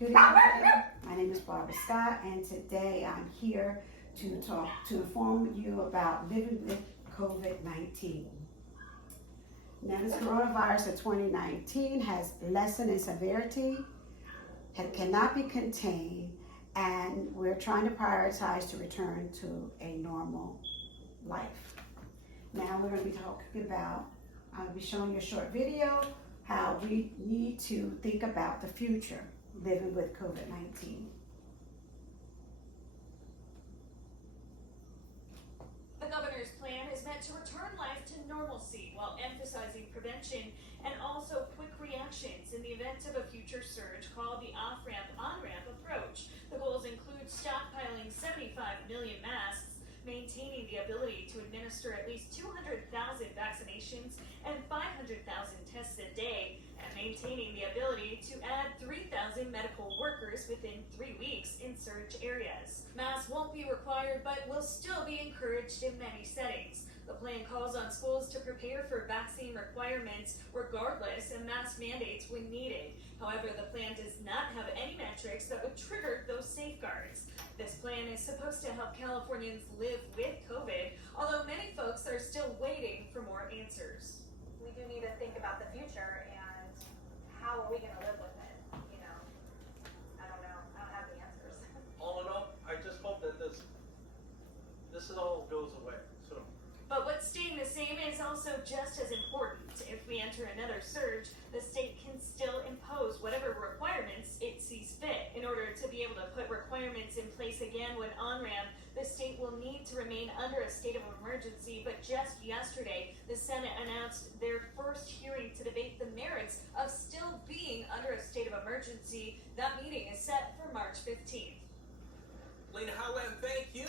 Good evening. My name is Barbara Scott, and today I'm here to inform you about living with COVID-19. Now, this coronavirus of 2019 has lessened in severity, cannot be contained, and we're trying to prioritize to return to a normal life. Now, we're going to be talking about, I'll be showing you a short video, how we need to think about the future living with COVID-19. The governor's plan is meant to return life to normalcy while emphasizing prevention and also quick reactions in the event of a future surge called the off-ramp, on-ramp approach. The goals include stockpiling 75 million masks, maintaining the ability to administer at least 200,000 vaccinations and 500,000 tests a day, and maintaining the ability to add 3,000 medical workers within 3 weeks in surge areas. Masks won't be required, but will still be encouraged in many settings. The plan calls on schools to prepare for vaccine requirements regardless of mask mandates when needed. However, the plan does not have any metrics that would trigger those safeguards. This plan is supposed to help Californians live with COVID, although many folks are still waiting for more answers. We do need to think about the future and how are we going to live with it, you know? I don't know. I don't have the answers. All in all, I just hope that this all goes away soon. But what's staying the same is also just as important. If we enter another surge, the state can still impose whatever requirements it sees fit. In order to be able to put requirements in place again when on-ramp, the state will need to remain under a state of emergency. But just yesterday, the Senate announced their first hearing to debate the merits of still being under a state of emergency. That meeting is set for March 15th. Lena Howland, thank you.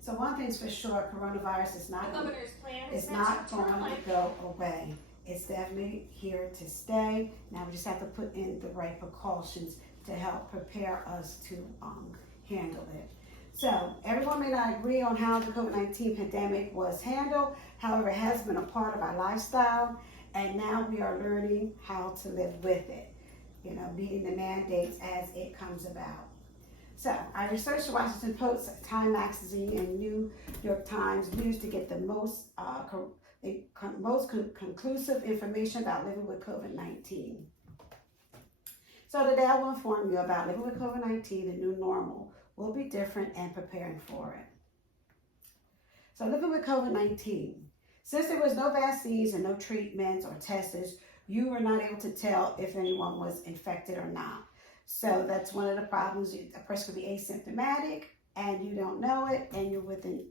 So one thing's for sure, coronavirus is The not governor's plan it's is meant not to return going life to go away. It's definitely here to stay. Now we just have to put in the right precautions to help prepare us to handle it. So everyone may not agree on how the COVID-19 pandemic was handled. However, it has been a part of our lifestyle, and now we are learning how to live with it. Meeting the mandates as it comes about. So I researched the Washington Post, Time Magazine, and New York Times News to get the most conclusive information about living with COVID-19. So today I will inform you about living with COVID-19, the new normal will be different, and preparing for it. So living with COVID-19. Since there was no vaccines and no treatments or tests, you were not able to tell if anyone was infected or not. So that's one of the problems. A person could be asymptomatic and you don't know it, and you're within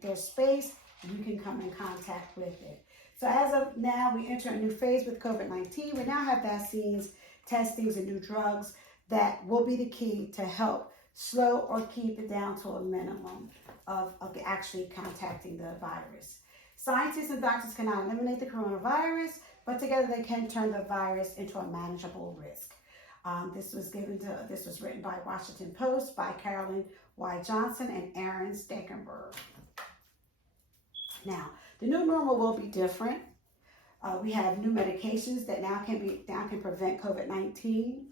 their space, you can come in contact with it. So as of now, we enter a new phase with COVID-19. We now have vaccines, testings, and new drugs that will be the key to help slow or keep it down to a minimum of actually contacting the virus. Scientists and doctors cannot eliminate the coronavirus, but together they can turn the virus into a manageable risk. This was written by Washington Post by Carolyn Y. Johnson and Aaron Stekenberg. Now, the new normal will be different. We have new medications that now can prevent COVID-19.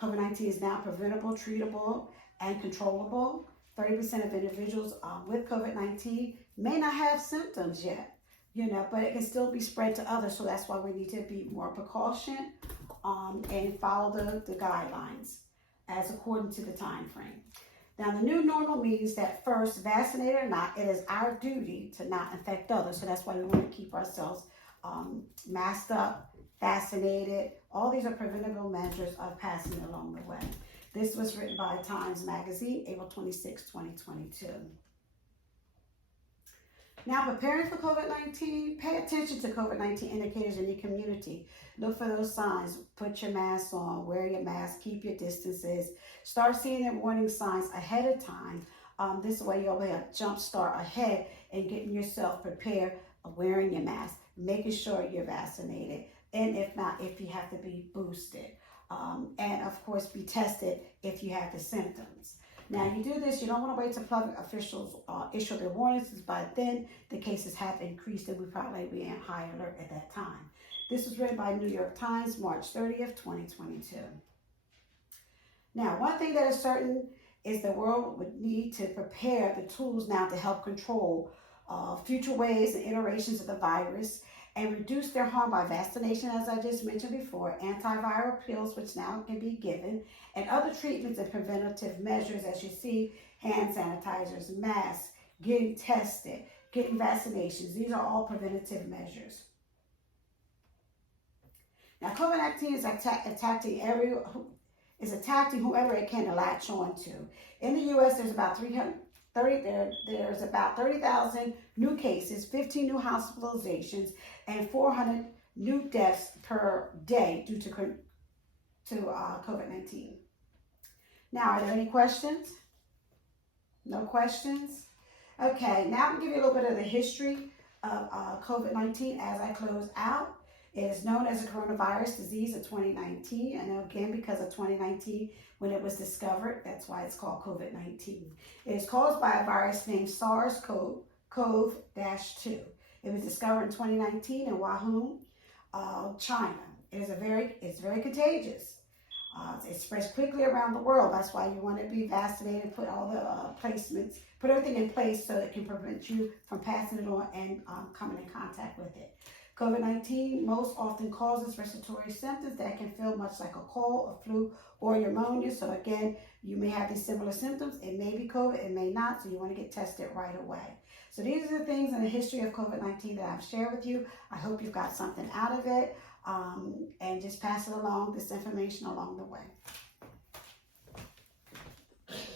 COVID-19 is now preventable, treatable, and controllable. 30% of individuals with COVID-19 may not have symptoms yet, but it can still be spread to others. So that's why we need to be more precaution and follow the guidelines as according to the time frame. Now, the new normal means that first, vaccinated or not, it is our duty to not infect others. So that's why we want to keep ourselves masked up, vaccinated. All these are preventable measures of passing along the way. This was written by Times Magazine, April 26, 2022. Now, preparing for COVID-19, pay attention to COVID-19 indicators in your community. Look for those signs. Put your mask on, wear your mask, keep your distances. Start seeing the warning signs ahead of time. This way you'll be able to jump start ahead and getting yourself prepared, wearing your mask, making sure you're vaccinated, and if not, if you have to be boosted. And of course, be tested if you have the symptoms. Now, you do this, you don't want to wait till public officials issue their warnings, because by then the cases have increased and we probably be in high alert at that time. This was written by New York Times, March 30th, 2022. Now, one thing that is certain is the world would need to prepare the tools now to help control future waves and iterations of the virus and reduce their harm by vaccination, as I just mentioned before, antiviral pills, which now can be given, and other treatments and preventative measures, as you see, hand sanitizers, masks, getting tested, getting vaccinations. These are all preventative measures. Now, COVID-19 is attacking whoever it can latch on to. In the U.S., there's about 30,000 new cases, 15 new hospitalizations, and 400 new deaths per day due to COVID-19. Now, are there any questions? No questions? Okay, now I'm going to give you a little bit of the history of COVID-19 as I close out. It is known as a coronavirus disease of 2019, and again, because of 2019, when it was discovered, that's why it's called COVID-19. It is caused by a virus named SARS-CoV-2. It was discovered in 2019 in Wuhan, China. It's very contagious. It spreads quickly around the world. That's why you want to be vaccinated, put all the put everything in place so it can prevent you from passing it on and coming in contact with it. COVID-19 most often causes respiratory symptoms that can feel much like a cold, a flu, or pneumonia. So again, you may have these similar symptoms. It may be COVID, it may not, so you want to get tested right away. So these are the things in the history of COVID-19 that I've shared with you. I hope you've got something out of it, and just pass it along, this information along the way.